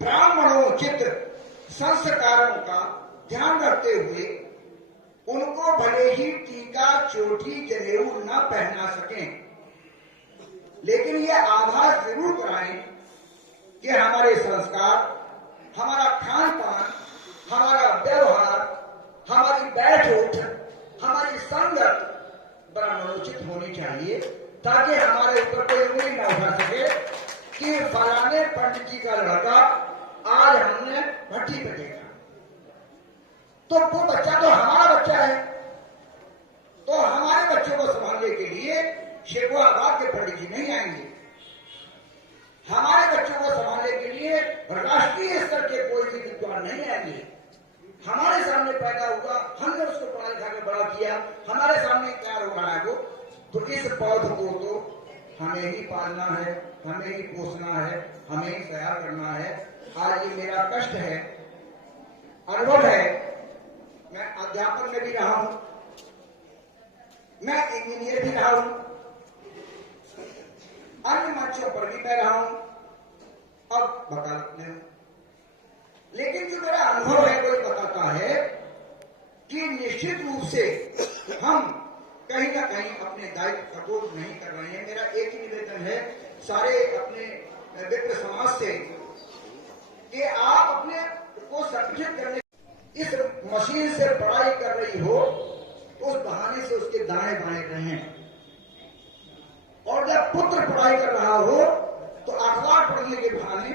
ब्राह्मणोचित संस्कारों का ध्यान रखते हुए उनको भले ही टीका, चोटी, जनेऊ न पहना सकें, लेकिन यह आभास जरूर कराएं कि हमारे संस्कार, हमारा खान पान, हमारा व्यवहार, हमारी बैठ उठ, हमारी संगत ब्राह्मणोचित होनी चाहिए, ताकि हमारे ऊपर कोई उंगली न उठा सके कि फलाने पंडित जी का लड़का आज हमने भट्टी पे देखा। तो वो बच्चा तो हमारा बच्चा है, तो हमारे बच्चों को संभालने के लिए शेखवाबाद के पंडित जी नहीं आएंगे। हमारे बच्चों को संभालने के लिए राष्ट्रीय स्तर के कोई भी विद्वान नहीं आएंगे। हमारे सामने पैदा हुआ, हमने उसको पढ़ा लिखा के बड़ा किया, हमारे सामने तैयार हो रहा है वो, तो इस पौध को तो हमें ही पालना है, हमें ही पोसना है, हमें ही तैयार करना है। आज ये मेरा कष्ट है, अनुभव है। मैं अध्यापक में भी रहा हूं, मैं इंजीनियर भी रहा हूं, अन्य मंचों पर भी मैं रहा हूं, अब वकालत में हूं। लेकिन जो मेरा अनुभव है वो बताता है कि निश्चित रूप से हम कहीं ना कहीं अपने दायित्व कठोर नहीं कर रहे हैं। मेरा एक ही निवेदन है सारे अपने विप्र समाज से कि आप अपने को संगठित करने, इस मशीन से पढ़ाई कर रही हो तो उस बहाने से उसके दाएं बाएं रहें, और जब पुत्र पढ़ाई कर रहा हो तो अखबार पढ़ने के बहाने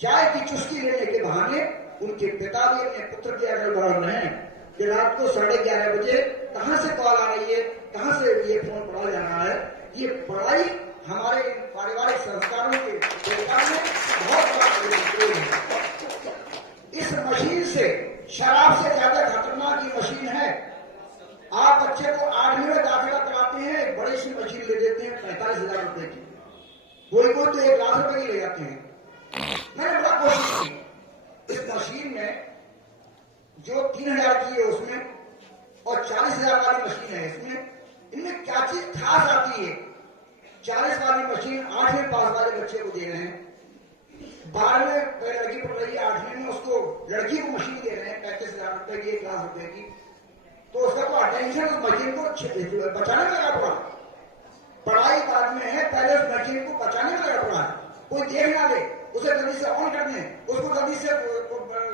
चाय की चुस्की लेने के बहाने उनके पिता भी अपने पुत्र के अगल बगल में हैं कि रात को 11:30 बजे कहां से कॉल आ रही है, कहां से ये फोन पढ़ा जा रहा है। ये पढ़ाई हमारे पारिवारिक संस्कारों के विकास में बहुत बड़ा योगदान है। इस मशीन से, शराब से ज्यादा खतरनाक ये मशीन है। आप बच्चे को 8वीं में दाखिला कराते हैं, एक बड़ी सी मशीन ले देते हैं 45,000 रुपए की, कोई को तो 1 लाख रुपए की ले जाते हैं। मैंने बड़ा कोशिश की इस मशीन में, जो 3,000 की है उसमें और 40,000 वाली मशीन है इसमें, इनमें क्या चीज खास आती है। 40 वाली मशीन 8वीं पास वाले बच्चे को दे रहे हैं, 12वीं लड़की पढ़ रही है, 8वीं में उसको लड़की को मशीन दे रहे हैं 35,000 रुपए की, 1 लाख रुपए की। तो उसका तो अटेंशन उस मशीन को बचाने में लगा पड़ा। पढ़ाई बाद में है, पहले उस मशीन को बचाने में लगा पड़ा। कोई देख ना ले, उसे जल्दी से ऑन कर दें, उसको जल्दी से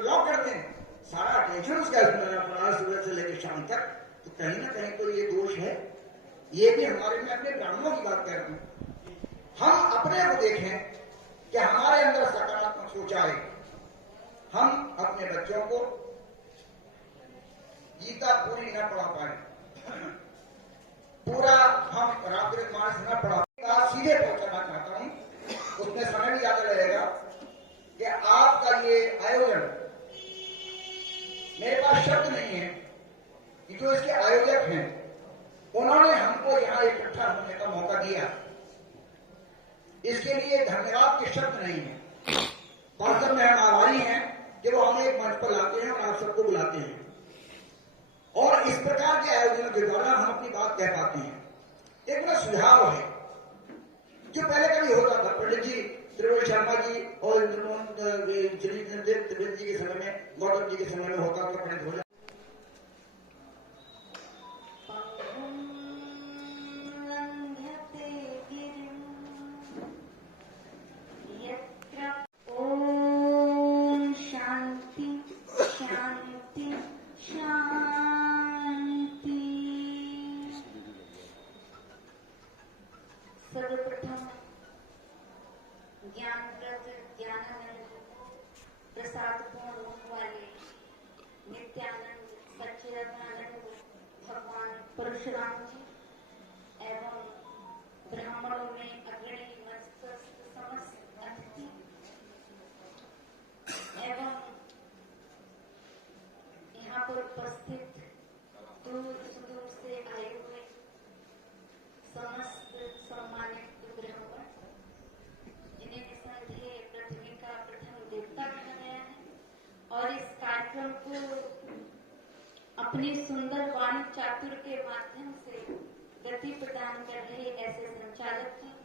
लॉक कर दें, सारा अटेंशन उसका इसमें लगा पड़ा सुबह से लेकर शाम तक। तो कहीं ना कहीं तो ये दोष है। ये भी हमारे में अपने ब्राह्मणों की बात कर रहे हैं। हम अपने को देखें कि हमारे अंदर सकारात्मक सोच आए। हम अपने बच्चों को गीता पूरी न पढ़ा पाए, पूरा हम रामचरितमानस न पढ़ा पाए, सीधे पहुंचाना चाहता हूं। उसमें समय भी याद रहेगा कि आपका ये आयोजन, मेरे पास शब्द नहीं है कि जो इसके आयोजक हैं उन्होंने हमको यहां इकट्ठा होने का मौका दिया, इसके लिए धन्यवाद के शब्द नहीं है। वास्तव में हम आभारी हैं कि वो हमें एक मंच पर लाते हैं और आप सबको बुलाते हैं, और इस प्रकार के आयोजनों के द्वारा हम अपनी बात कह पाते हैं। एक बड़ा सुझाव है जो पहले कभी होता था, पंडित जी त्रिवेणी शर्मा जी और इंद्रमोहन त्रिवेदी जी के समय में, गौतम जी के समय में होता था पंडित भोजन। सर्वप्रथम ज्ञानप्रद, ज्ञानानंद, प्रसादपूर्ण रूप वाले नित्यानंद सच्चिदानंद भगवान परशुराम जी एवं ब्राह्मणों में अग्रणी मस्तस्थ समस्त अतिथि एवं यहाँ पर उपस्थित दूर सुदूर से आए हुए समस्त सम्मानित ब्राह्मण, जिन्हें निसंदेह पृथ्वी का प्रथम देवता कहा गया है, और इस कार्यक्रम को अपनी सुंदर वाणी चातुर के माध्यम से गति प्रदान कर रहे ऐसे संचालक हैं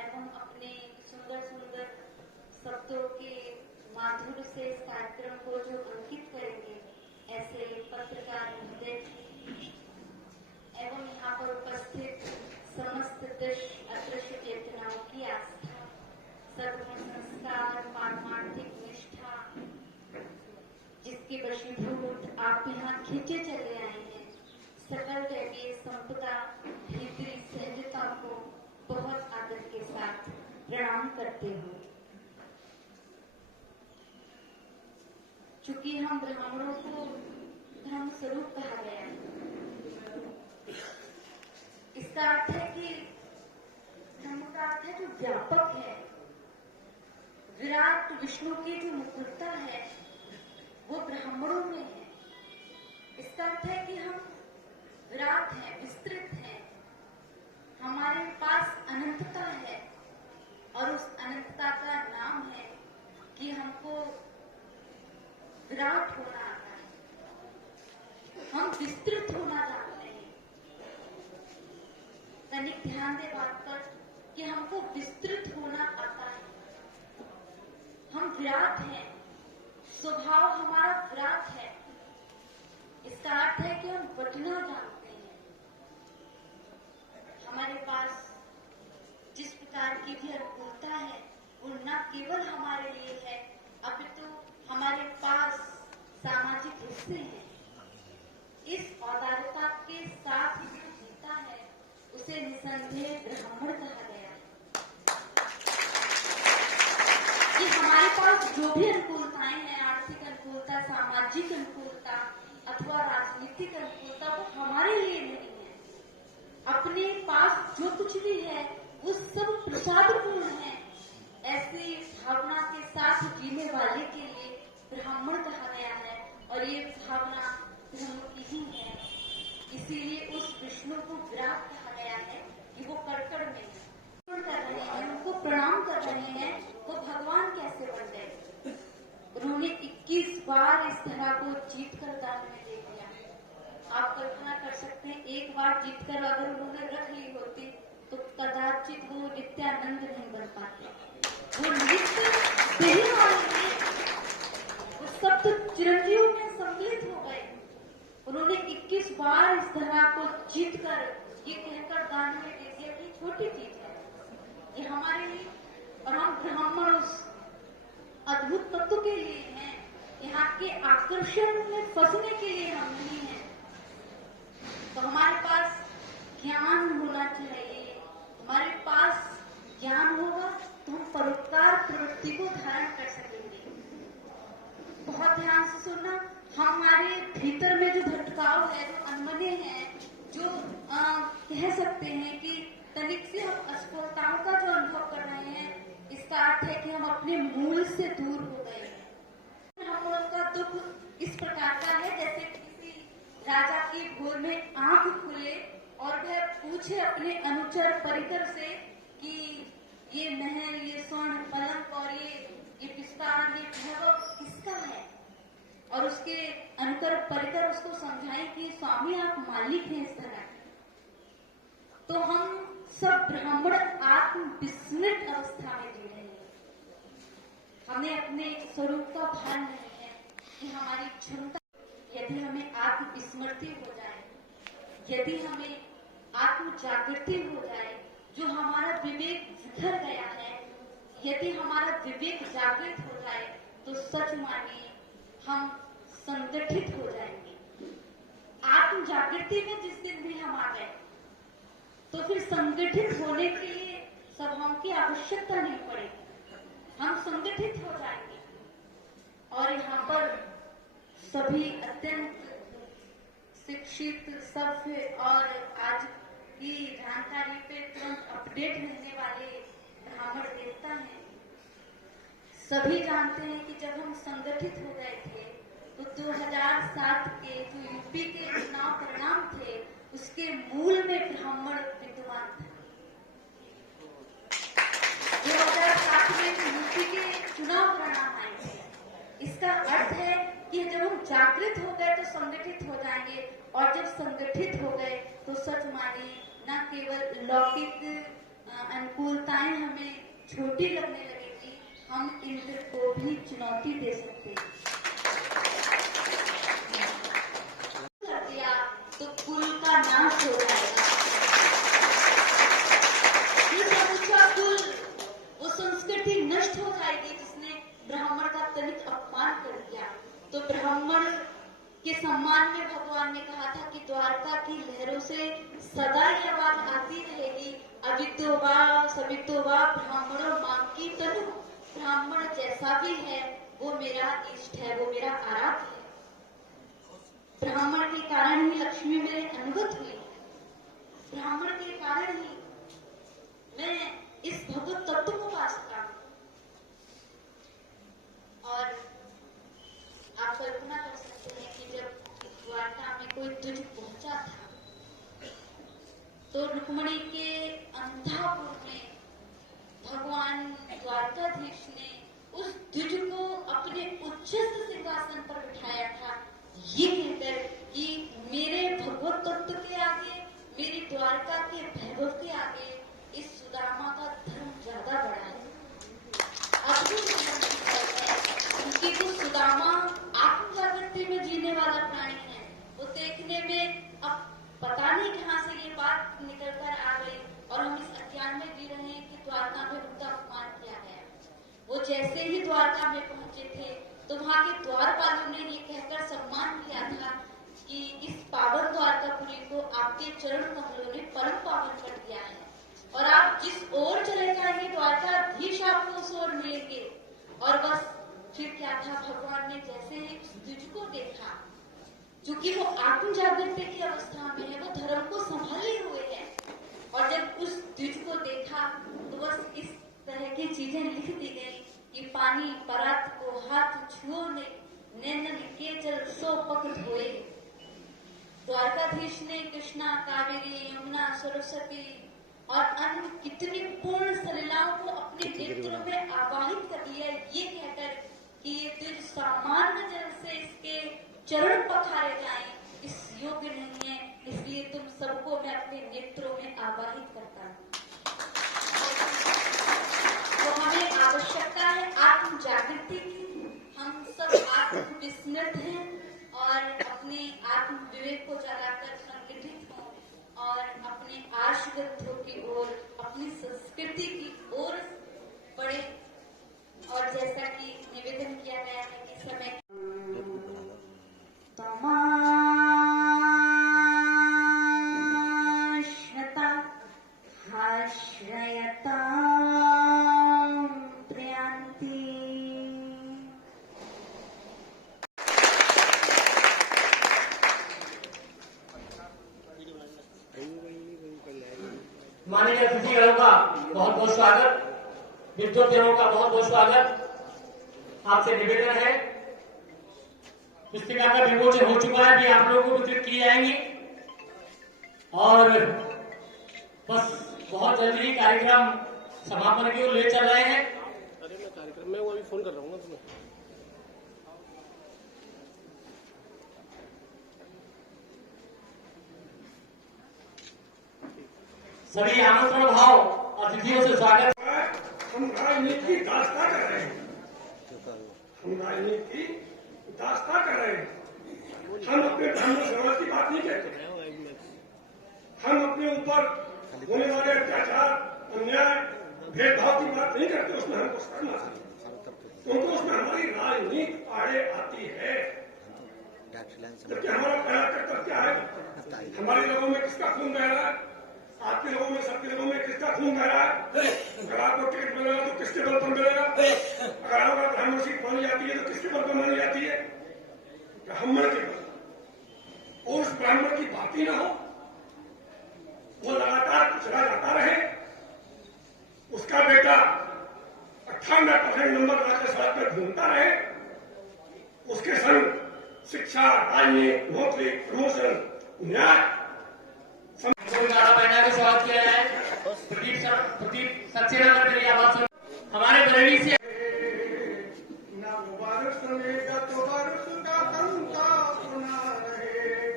एवं अपने सुंदर सुंदर शब्दों के माधुर्य से इस कार्यक्रम को जो अंकित करेंगे ऐसे पत्रकार महोदय एवं यहाँ पर उपस्थित समस्त दृश्य अदृश्य चेतनाओं की आस्था, सर्वगुण संस्कार, पारमार्थिक निष्ठा, जिसके वशीभूत आप यहाँ खींचे चले आए हैं, सकल दैवीय संपदा भीतरी सहजता को बहुत आदर के साथ प्रणाम करते हो। चूंकि हम ब्राह्मणों को धर्म स्वरूप कहा गया है, इसका अर्थ है कि धर्म का अर्थ है जो व्यापक है। विराट विष्णु की जो मुकुटता है वो ब्राह्मणों में है। इसका अर्थ है कि हम विराट हैं, विस्तृत हैं, हमारे पास अनंतता है, और उस अनंतता का नाम है कि हमको विराट होना आता है, हम विस्तृत होना जानते हैं। तनिक ध्यान दे बात पर कि हमको विस्तृत होना आता है। हम विराट हैं, स्वभाव हमारा विराट है। इसका अर्थ है कि हम बटना जानते हैं। हमारे पास जिस प्रकार की भी अनुकूलता है वो न केवल हमारे लिए है, अपितु हमारे पास सामाजिक हिस्से हैं। इस औदार्यता के साथ जो जीता है उसे निसंदेह ब्राह्मण कहा गया है। कि हमारे पास जो भी अनुकूलताएं हैं, आर्थिक अनुकूलता, सामाजिक अनुकूलता अथवा राजनीतिक अनुकूलता, वो हमारे लिए नहीं है। अपने पास जो कुछ भी है वो सब प्रसादपूर्ण है। ऐसी भावना के साथ जीने वाले के लिए ब्राह्मण कहा गया है और ये भावना धर्म की ही है। इसीलिए उस विष्णु को विराट कहा गया है कि वो कड़कड़ में कर रहे हैं, उनको प्रणाम कर रहे हैं, वो भगवान कैसे बन गए। उन्होंने 21 बार इस धरा को जीत कर दान में दे दिया। आप कल्पना कर सकते हैं, एक बार जीत कर अगर उन्होंने रख ली होती तो कदाचित वो नित्यानंद नहीं बन पाते। वो नित्य देही वाले वो सब तो चिरंजीव में सम्मिलित हो गए। उन्होंने 21 बार इस धरा को जीत कर ये कहकर दान में दे दिया कि छोटी चीज है ये हमारे लिए, और हम ब्राह्मण उस अद्भुत तत्व के लिए हैं। यहाँ के आकर्षण में फंसने के लिए हम नहीं हैं। तो हमारे पास ज्ञान होना चाहिए। हमारे पास ज्ञान होगा तो हम परोपकार प्रवृत्ति को धारण कर सकेंगे। बहुत ध्यान से सुनना, हमारे भीतर में जो भटकाव है, जो अनमने हैं, जो कह सकते हैं कि तनिक से हम अस्फुटताओं का जो अनुभव कर रहे हैं, इसका अर्थ है कि हम अपने मूल से दूर हो गए हैं। हम लोगों का दुख इस प्रकार का है जैसे किसी राजा की भोर में आंख खुले और वह पूछे अपने अनुचर परिकर से कि ये महल, ये स्वर्ण पलंग और ये विस्तार, ये वैभव किसका है, और उसके अनुकर परिकर उसको समझाए कि स्वामी आप मालिक हैं इस तरह। तो हम सब ब्राह्मण आत्म विस्मृत अवस्था में जी रहे हैं। हमें अपने स्वरूप का भान नहीं है कि हमारी क्षमता, यदि हमें आत्म विस्मृति हो जाए, यदि हमें आत्म जागृति हो जाए, जो हमारा विवेक बिखर गया है, यदि हमारा विवेक जागृत हो जाए तो सच मानिए हम संगठित हो जाएंगे। आत्म जागृति में जिस दिन भी हम आ गए तो फिर संगठित होने के लिए सभाओं की आवश्यकता नहीं पड़ेगी, हम संगठित हो जाएंगे। और यहाँ पर सभी अत्यंत शिक्षित, सभ्य और आज की जानकारी पे तुरंत अपडेट रहने वाले ब्राह्मण देवता हैं। सभी जानते हैं कि जब हम संगठित हो गए थे तो 2007 के जो यूपी के चुनाव परिणाम थे उसके मूल में ब्राह्मण विद्यमान था। 2007 में जो यूपी के चुनाव परिणाम आए थे, इसका अर्थ है कि जब हम जागृत हो गए तो संगठित हो जाएंगे, और जब संगठित हो गए तो सच मानिए न केवल लौकिक अनुकूलताएं हमें छोटी लगने लगेगी, हम इंद्र को भी चुनौती दे सकते हैं। कर दिया तो कुल का नाश हो जाएगा। ये समूचा कुल, वो संस्कृति नष्ट हो जाएगी जिसने ब्राह्मण का तनिक अपमान कर दिया। तो ब्राह्मण के सम्मान में भगवान ने कहा था कि द्वारका की लहरों से सदा ये आवाज आती रहेगी, अवितो वा सवितो वा ब्राह्मणों मां की तनु। ब्राह्मण जैसा भी है वो मेरा इष्ट है, वो मेरा आराध्य है। ब्राह्मण के कारण ही लक्ष्मी मेरे अनुगत हुई, ब्राह्मण के कारण ही मैं इस भगवत तत्व को पा सका। और आप कल्पना कर सकते हैं कि जब द्वारका में कोई द्विज पहुंचा था तो रुक्मणी के अंधापुर में भगवान द्वारकाधीश ने उस द्विज को अपने उच्चस्थ सिंहासन पर बिठाया था, ये कहकर कि मेरे भगवत तत्व के आगे, मेरी द्वारका के वैभव के आगे इस सुदामा का धर्म ज्यादा बड़ा है। क्योंकि वो सुदामा आत्म जागृति में जीने वाला प्राणी है। वो देखने में अब पता नहीं कहाँ से ये बात निकल कर आ गई और हम इस अज्ञान में जी रहे हैं कि द्वारका में उनका अपमान किया गया। वो जैसे ही द्वारका में पहुंचे थे तो वहाँ के द्वारपालों ने ये कहकर सम्मान किया था कि इस पावन द्वारकापुरी को आपके चरण कमलों ने परम पावन कर दिया है, और आप जिस ओर चले जाएंगे द्वारकाधीश आपको उस ओर मिलेंगे। और बस फिर क्या था, भगवान ने जैसे ही उस द्विज को देखा, क्योंकि वो आत्म जागृति की अवस्था में है, वो धर्म को संभाले हुए है, और जब उस द्विज को देखा तो बस इस तरह की चीजें लिख दी गई कि पानी परात को हाथ छुओ ने, नैनन के जल सो पक धोए। द्वारकाधीश ने कृष्णा, कावेरी, यमुना, सरस्वती और अन्य कितनी पूर्ण सलीलाओं को अपने नेत्रों में आवाहित कर लिया, ये कहकर कि ये द्विज सामान्य जल से इसके चरण पखारे जाएं, इस योग्य नहीं है, इसलिए तुम सबको मैं अपने नेत्रों में आवाहित करता हूँ। तो हमें आवश्यकता है आत्म जागृति की। हम सब आत्म विस्मृत हैं और अपने आत्म विवेक को जगाकर संगठित हों और अपने आर्ष ग्रंथों की ओर, अपनी संस्कृति की ओर बढ़े। और जैसा कि निवेदन किया गया है कि समय माननीय अतिथिगणों का बहुत बहुत स्वागत, विद्वजनों का बहुत बहुत स्वागत। आपसे निवेदन है, पुस्तिका का विमोचन हो चुका है, भी आप लोगों को वितरित की जाएंगी और बस बहुत जल्दी ही कार्यक्रम समापन की ओर ले चल रहे हैं। अरे मैं कार्यक्रम में वो अभी फोन कर रहा हूँ ना तुम्हें। सभी आमंत्रण भाव अतिथियों से स्वागत। हम राजनीति दास्ता कर रहे हैं, हम राजनीति दास्ता कर रहे हैं। हम अपने धर्म समाज की बात नहीं कहते, हम अपने ऊपर होने वाले अत्याचार, अन्याय, भेदभाव की बात नहीं करते, उसमें हमको शर्म आती है, क्योंकि उसमें हमारी राजनीति आड़े आती है। जबकि हमारा पहला कर्तव्य क्या है, हमारे लोगों में किसका खून बह रहा है, आपके लोगों में, सबके लोगों में किसका खून बह रहा है। अगर आपको टिकट मिलेगा तो किसके बल पर मिलेगा, अगर आपका प्रधानमंत्री सीट मानी जाती है तो किसके बल पर मानी जाती है, ब्राह्मण के बल। और उस ब्राह्मण की बात ही ना हो, वो लगातार पिछड़ा जाता रहे, उसका बेटा 98% नंबर राज्य सभा पर घूमता रहे, उसके संग शिक्षा, राजनीति, नौकरी, प्रमोशन, न्याय पहना के स्वागत किया है। प्रदीप सक्सेना मेरी आवाज सुन, हमारे बरेली से वर्ष में गत वर्ष का तंता सुना रहे,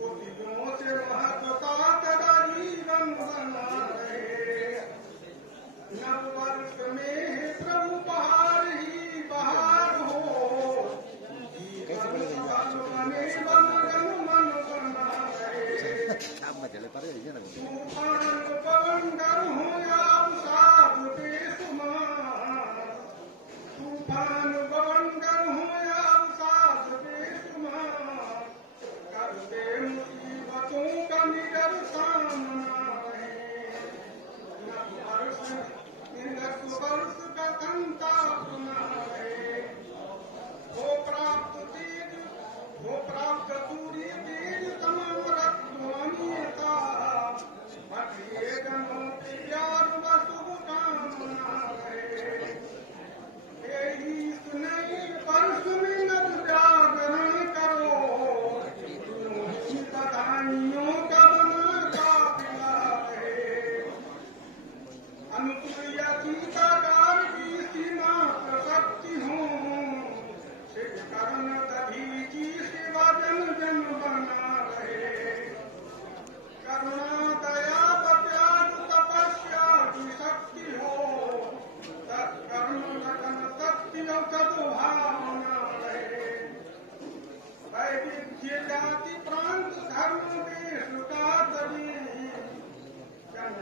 उद्योगों से महत्वता तदा जीवन बना रहे। नव वर्ष में प्रभु बहार ही बहार हो, जीवन सफल बने मगन मन बना रहे। तूफान पवन डर हो या साधु बेसुमार, तूफान पवन डर हो या साधु बेसुमार, करते मुसीबतों का निडर सामना रहे। नव वर्ष निर्गत वर्ष का कंता सुना रहे, हो प्राप्त तेज, हो प्राप्त सूर्य तेज तमाम रत्वानीयता, भक्तिये जनों की प्यार व शुभकामना रहे। यही सुनई परस में नर जागरण करो, बधाइयों का बना काफिला रहे। अनुप्रिया गीताकार की सीमा प्रसक्ति हो, शिव कर्ण दधी की शिवा जन जन बना रहे। करुणा दया त्याग तपस्या की शक्ति हो, तत्कर्म लगन शक्ति और सद्भावना रहे। वैविध्य जाति प्रांत धर्म देश का तभी जन